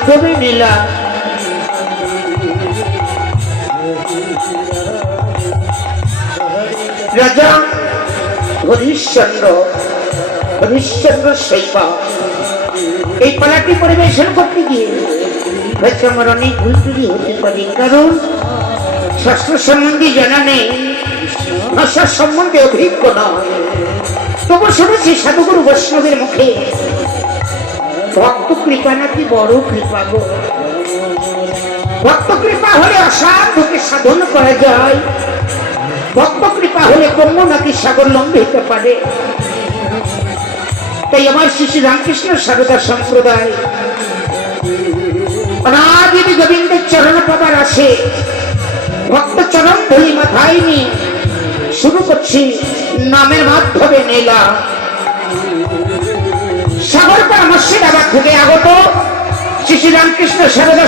মাধ্যমে নীলা রাজা হরিশ্চন্দ্র শৈবা এই পালাটি পরিবেশন করতে গিয়ে হয়তো আমার অনেক ভুল ত্রুটি হতে পারে, কারণ শাস্ত্র সম্বন্ধে জানা নেই, ভাষার সম্বন্ধে অভিজ্ঞ নয়। তবু শুনেছি সাধুগুরু বৈষ্ণবের মুখে ভক্ত কৃপা নাকি বড় কৃপা গো। ভক্ত কৃপা হলে অসাধুকে সাধন করা যায়, ভক্ত কৃপা হলে ব্রহ্ম নাকি সাগর লঙ্ঘিতে পারে। তাই আমার শ্রী শ্রী রামকৃষ্ণ সারদা সম্প্রদায় অনাদিদি গোবিন্দের চরণ পাবার আসে ভক্ত চরণ ধরি মাথায় নিয়ে শুরু করছি নামের মাধ্যমে নীলা। সাগর পরামর্শের আবার থেকে আগত শ্রী শ্রী রামকৃষ্ণ সারদা